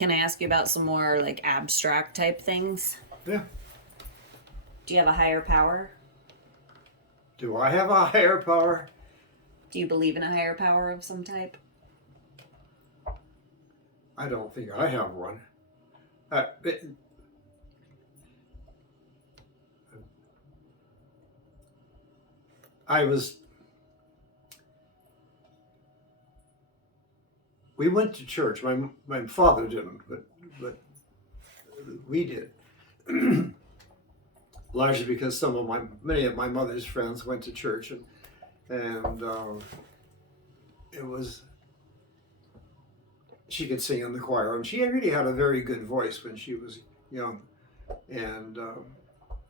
Can I ask you about some more like abstract type things? Yeah. Do you have a higher power? Do I have a higher power? Do you believe in a higher power of some type? I don't think I have one. It, I was. We went to church. My father didn't, but we did. Largely because many of my mother's friends went to church, and it was, she could sing in the choir, and she really had a very good voice when she was young, and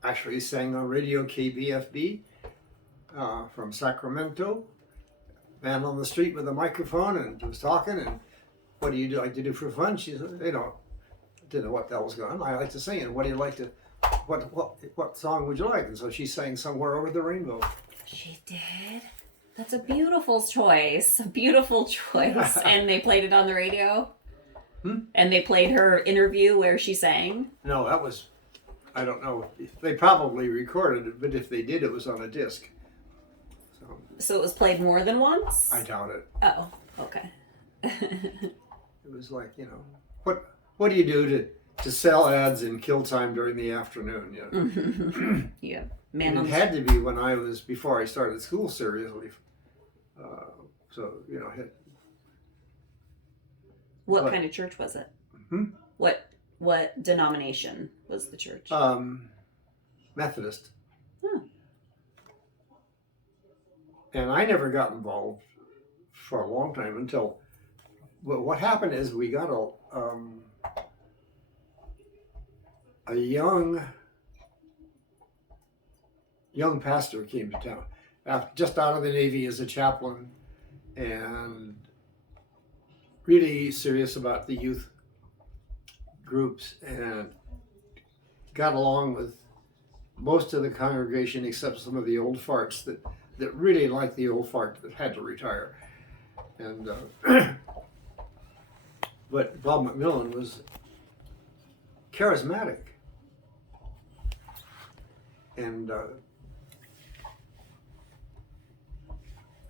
actually sang on radio KBFB from Sacramento. Man on the street with a microphone and was talking, and what do you like to do for fun? She said, didn't know what that was going on. I like to sing, and what do you like to, what song would you like? And so she sang Somewhere Over the Rainbow. She did? That's a beautiful choice. A beautiful choice. And they played it on the radio? And they played her interview where she sang? No, that was, I don't know. They probably recorded it, but if they did, it was on a disc. So it was played more than once? I doubt it. Oh, okay. It was like, what do you do to sell ads in kill time during the afternoon? Yeah. And it had to be when before I started school seriously. So, What kind of church was it? Hmm? What denomination was the church? Methodist. Huh. And I never got involved for a long time until, what happened is we got a young pastor came to town, just out of the Navy as a chaplain, and really serious about the youth groups, and got along with most of the congregation except some of the old farts that really liked the old fart that had to retire. And but Bob McMillan was charismatic, and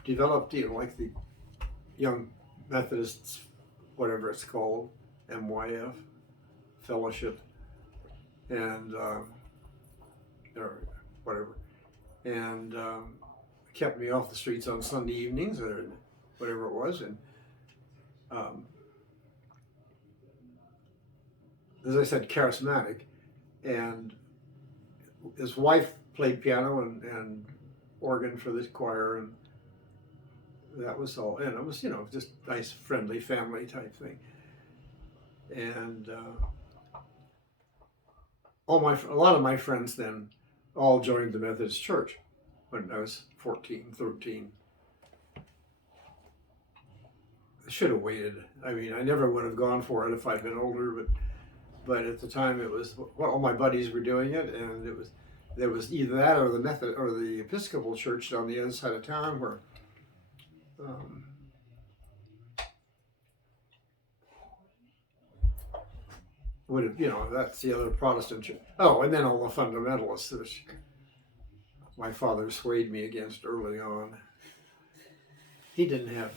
developed, like the Young Methodists, whatever it's called, MYF fellowship, and or whatever, and kept me off the streets on Sunday evenings or whatever it was, and as I said, charismatic, and his wife played piano and organ for the choir, and that was all, and it was just nice, friendly family type thing, and a lot of my friends then all joined the Methodist Church when I was 14, 13. I should have waited. I mean, I never would have gone for it if I'd been older, but at the time it was, all my buddies were doing it, and there was either that or the Method or the Episcopal Church on the other side of town where would have, that's the other Protestant church. Oh, and then all the fundamentalists, which my father swayed me against early on. He didn't have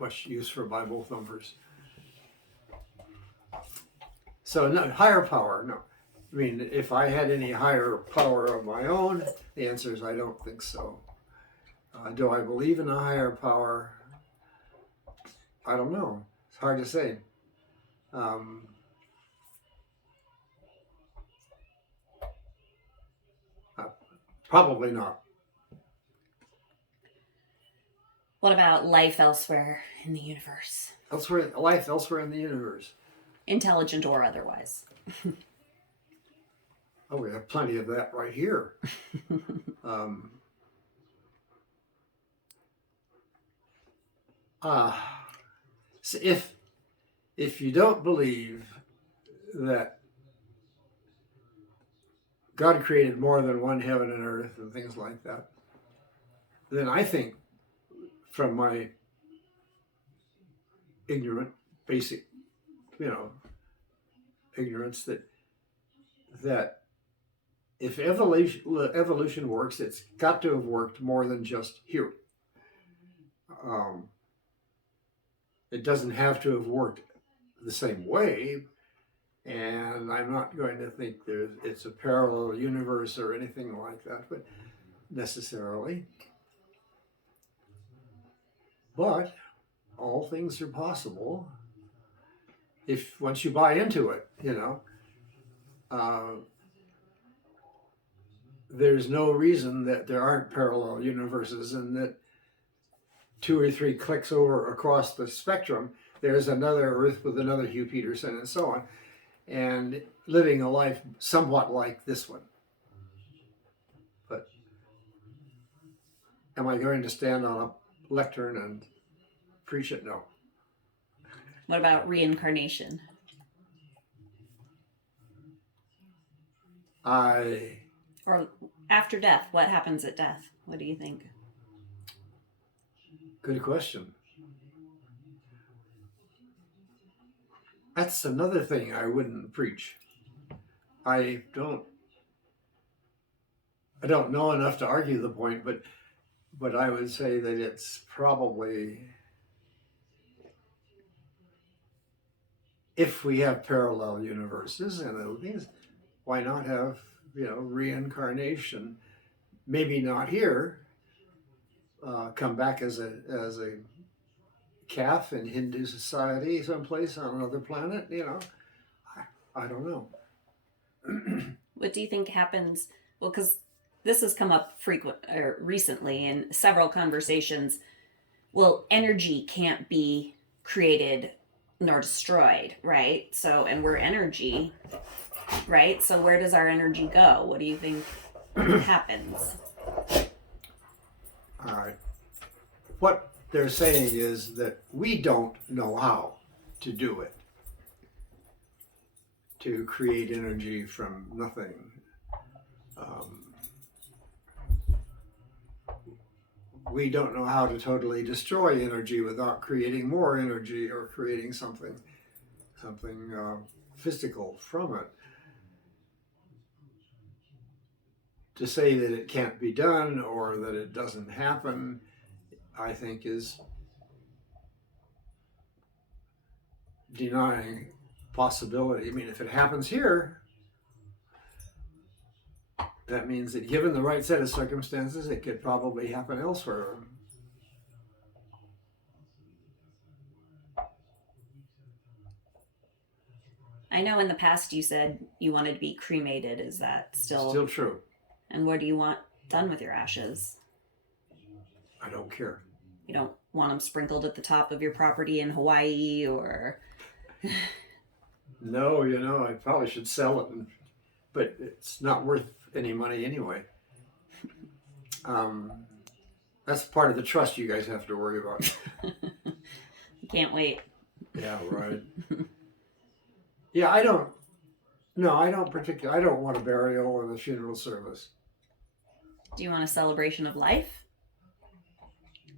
much use for Bible thumpers. So no, higher power, no. I mean, if I had any higher power of my own, the answer is I don't think so. Do I believe in a higher power? I don't know. It's hard to say. Probably not. What about life elsewhere in the universe? Life elsewhere in the universe. Intelligent or otherwise. Oh, we have plenty of that right here. So if you don't believe that God created more than one heaven and earth and things like that, then I think, from my ignorant, basic, ignorance that if evolution works, it's got to have worked more than just here. It doesn't have to have worked the same way, and I'm not going to think it's a parallel universe or anything like that, but necessarily. But all things are possible if once you buy into it, there's no reason that there aren't parallel universes, and that 2 or 3 clicks over across the spectrum, there's another Earth with another Hugh Peterson, and so on, and living a life somewhat like this one. But am I going to stand on a lectern and preach it? No. What about reincarnation? Or after death, what happens at death? What do you think? Good question. That's another thing I wouldn't preach. I don't know enough to argue the point, but I would say that it's probably, if we have parallel universes and other things, why not have, reincarnation? Maybe not here. Come back as a calf in Hindu society someplace on another planet, I don't know. What do you think happens? Well, because this has come up recently in several conversations. Well, energy can't be created nor destroyed, right? So, and we're energy, right? So where does our energy go? What do you think happens? All right. What they're saying is that we don't know how to do it, to create energy from nothing. We don't know how to totally destroy energy without creating more energy or creating something physical from it. To say that it can't be done or that it doesn't happen, I think, is denying possibility. I mean, if it happens here, that means that given the right set of circumstances, it could probably happen elsewhere. I know in the past you said you wanted to be cremated. Is that Still true. And what do you want done with your ashes? I don't care. You don't want them sprinkled at the top of your property in Hawaii or... No, I probably should sell it, but it's not worth any money anyway. That's part of the trust you guys have to worry about. Can't wait. Yeah, right. Yeah, I don't want a burial or a funeral service. Do you want a celebration of life?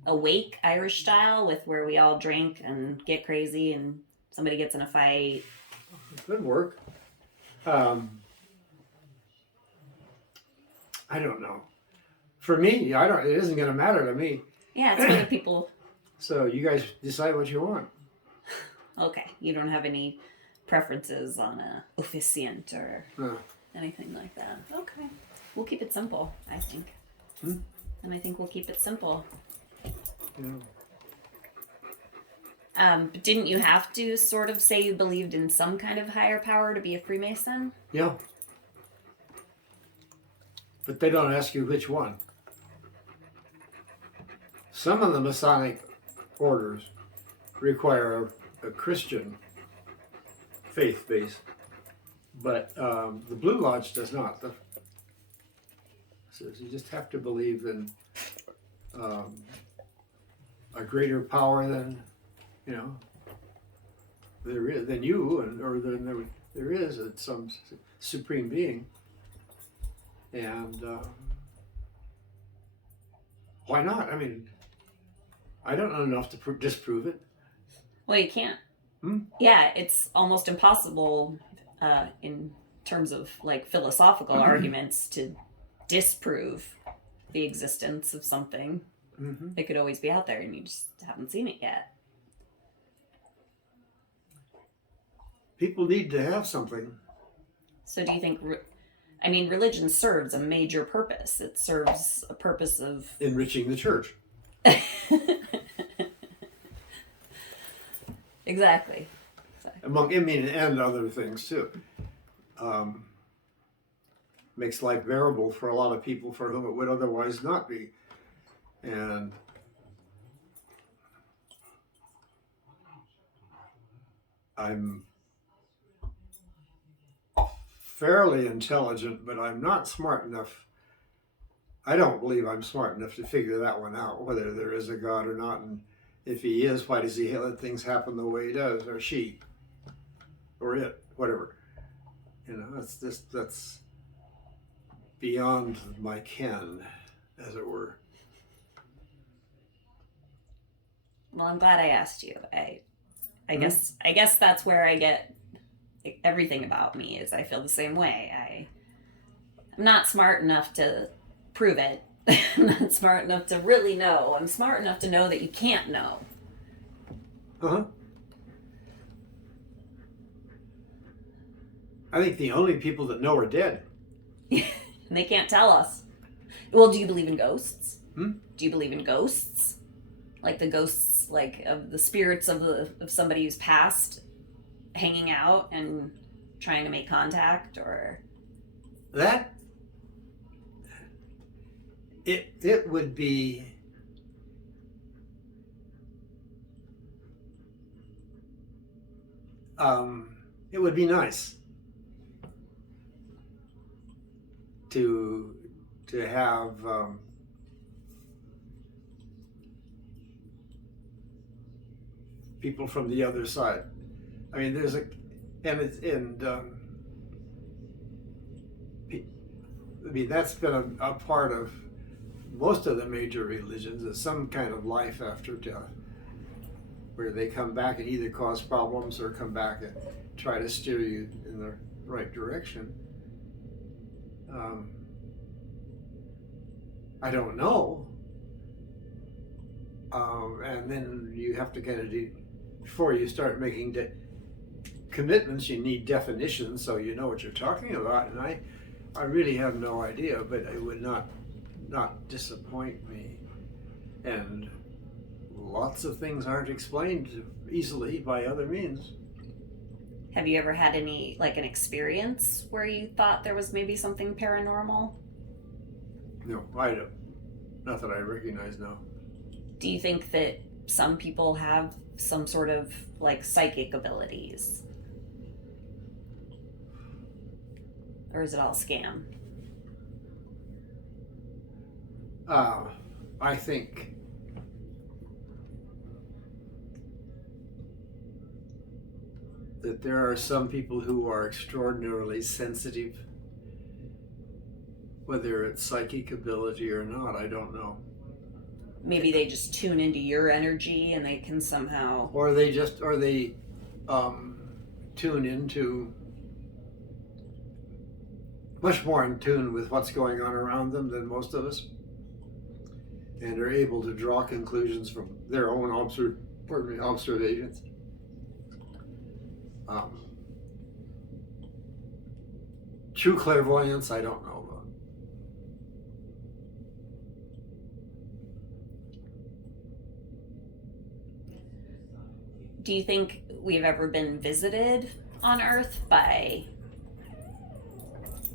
A wake, Irish style, with where we all drink and get crazy and somebody gets in a fight? Good work. I don't know. For me, it isn't going to matter to me. Yeah, it's for the people. So you guys decide what you want. Okay, you don't have any preferences on a officiant or anything like that. Okay, we'll keep it simple, I think. And I think we'll keep it simple. But didn't you have to sort of say you believed in some kind of higher power to be a Freemason? Yeah. But they don't ask you which one. Some of the Masonic orders require a Christian faith base, but the Blue Lodge does not. So you just have to believe in a greater power than there is than you, or than there is some supreme being, and why not? I mean, I don't know enough to disprove it. Well, you can't. Yeah, it's almost impossible in terms of like philosophical arguments to disprove the existence of something. Mm-hmm. It could always be out there and you just haven't seen it yet. People need to have something. So do you think, religion serves a major purpose. It serves a purpose of Enriching the church. Exactly. And other things too. Makes life bearable for a lot of people for whom it would otherwise not be. And I'm fairly intelligent, but I'm not smart enough. I don't believe I'm smart enough to figure that one out, whether there is a God or not. And if he is, why does he let things happen the way he does, or she, or it, whatever. That's beyond my ken, as it were. Well, I'm glad I asked you. I guess that's where I get everything about me is I feel the same way. I'm not smart enough to prove it. I'm not smart enough to really know. I'm smart enough to know that you can't know. Uh-huh. I think the only people that know are dead. And they can't tell us. Well, do you believe in ghosts? Hmm? Do you believe in ghosts? Like the ghosts, like of the spirits of somebody who's passed, hanging out and trying to make contact, or that it would be it would be nice to have people from the other side. I mean, that's been a part of most of the major religions, is some kind of life after death, where they come back and either cause problems or come back and try to steer you in the right direction. I don't know. And then you have to kind of before you start making commitments, you need definitions so you know what you're talking about. And I really have no idea, but it would not disappoint me. And lots of things aren't explained easily by other means. have you ever had any, like, an experience where you thought there was maybe something paranormal? No, I don't. Not that I recognize, no. Do you think that some people have some sort of, like, psychic abilities? Or is it all scam? I think that there are some people who are extraordinarily sensitive. Whether it's psychic ability or not, I don't know. Maybe they just tune into your energy and they can somehow... Or they tune into much more in tune with what's going on around them than most of us, and are able to draw conclusions from their own observations. True clairvoyance, I don't know about. Do you think we've ever been visited on Earth by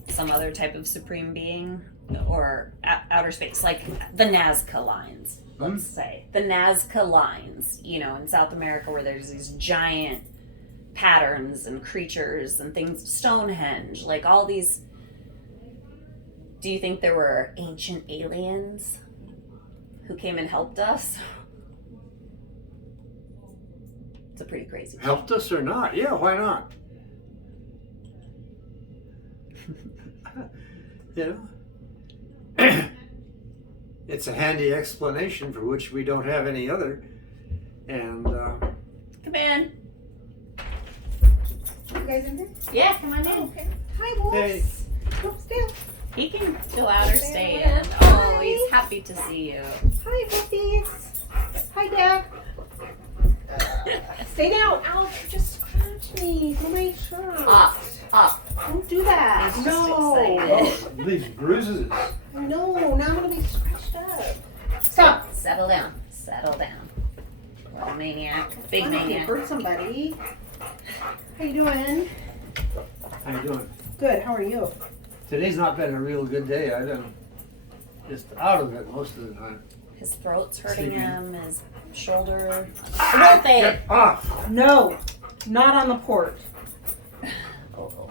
some other type of supreme being, or outer space, like the Nazca lines, let's say. The Nazca lines, in South America, where there's these giant patterns and creatures and things, Stonehenge, like all these. Do you think there were ancient aliens who came and helped us? It's a pretty crazy thing. Helped us or not? Yeah, why not? It's a handy explanation for which we don't have any other. And come in. You guys in here? Yeah, come on in. Okay. Hi, Wolves. Hey. Oh, stay. He can go out or stay Stay in. in. Oh, Hi. he's happy to see you. Hi, Wolfies. Hi, Dad. Stay down. Ouch, you just scratched me on my shirt. Up. Don't do that. He's just No. excited. Oh, leaves bruises. No, now I'm going to be scratched up. Stop. Settle down. Little maniac. Big I'm not gonna maniac. hurt somebody. How you doing? How you doing? Good. How are you? Today's not been a real good day. I've been just out of it most of the time. His throat's hurting Sleeping. him. His shoulder. Wolfie! Get off! No, not on the port. Oh.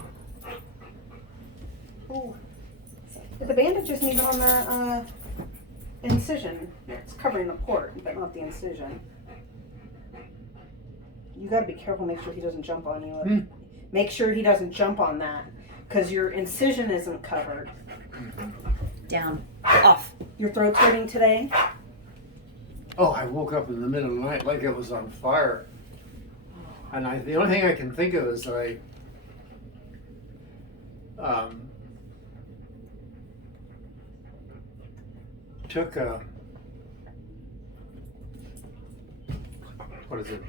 Oh. The bandage isn't even on the incision. It's covering the port, but not the incision. You gotta be careful, make sure he doesn't jump on you. Make sure he doesn't jump on that, because your incision isn't covered. Down. Off. Your throat's hurting today? Oh, I woke up in the middle of the night like it was on fire. And the only thing I can think of is that I took a, what is it?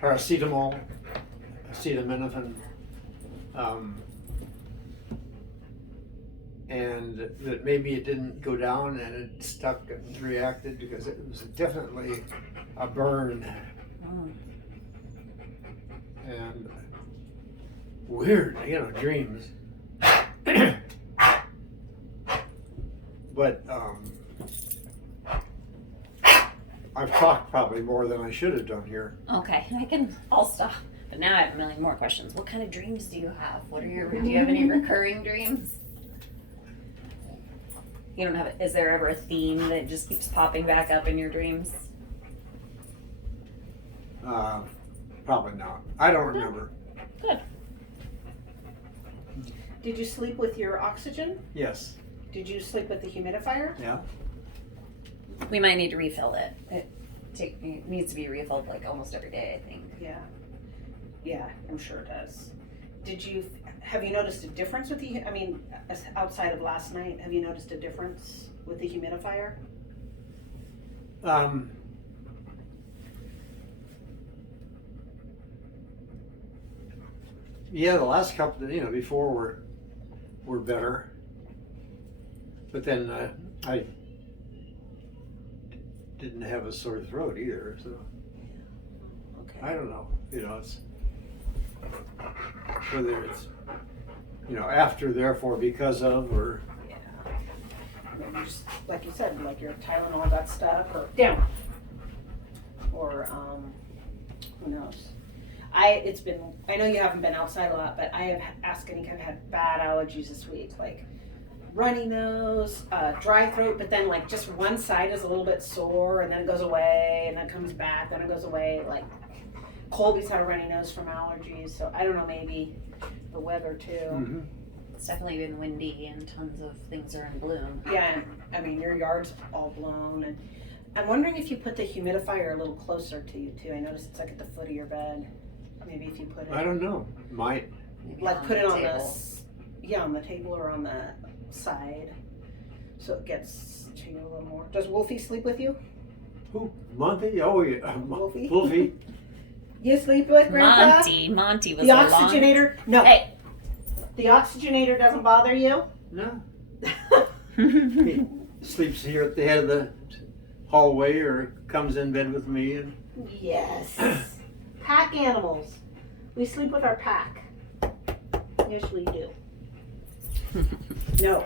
Paracetamol, acetaminophen, and that maybe it didn't go down and it stuck and reacted because it was definitely a burn. Oh. And weird, dreams. But I've talked probably more than I should have done here. Okay, I'll stop. But now I have a million more questions. What kind of dreams do you have? Do you have any recurring dreams? You don't have, is there ever a theme that just keeps popping back up in your dreams? Probably not. I don't remember. Good. Did you sleep with your oxygen? Yes. Did you sleep with the humidifier? Yeah. We might need to refill it. It needs to be refilled like almost every day, I think. Yeah. Yeah, I'm sure it does. Have you noticed a difference with outside of last night, have you noticed a difference with the humidifier? Yeah, the last couple, before were better. But then I didn't have a sore throat either, so Okay. I don't know. It's whether it's after, therefore, because of, or Yeah. Maybe just, like you said, like your Tylenol got stuck, or down. Or, who knows? I know you haven't been outside a lot, but I have I've had bad allergies this week, like runny nose, dry throat, but then like just one side is a little bit sore and then it goes away and then comes back, then it goes away. Like Colby's had a runny nose from allergies, so I don't know, maybe the weather too. Mm-hmm. It's definitely been windy and tons of things are in bloom. Yeah, and your yard's all blown, and I'm wondering if you put the humidifier a little closer to you too. I noticed it's like at the foot of your bed. Maybe if you put it, I don't know. Might. Maybe like put it on table. on the table or on the side, so it gets to you a little more. Does Wolfie sleep with you? Who? Monty? Oh yeah. Wolfie? Wolfie. You sleep with Grandpa? Monty was The a long... oxygenator? No. Hey. The oxygenator doesn't bother you? No. He sleeps here at the head of the hallway or comes in bed with me and Yes. Pack animals. We sleep with our pack. Yes, we do. No.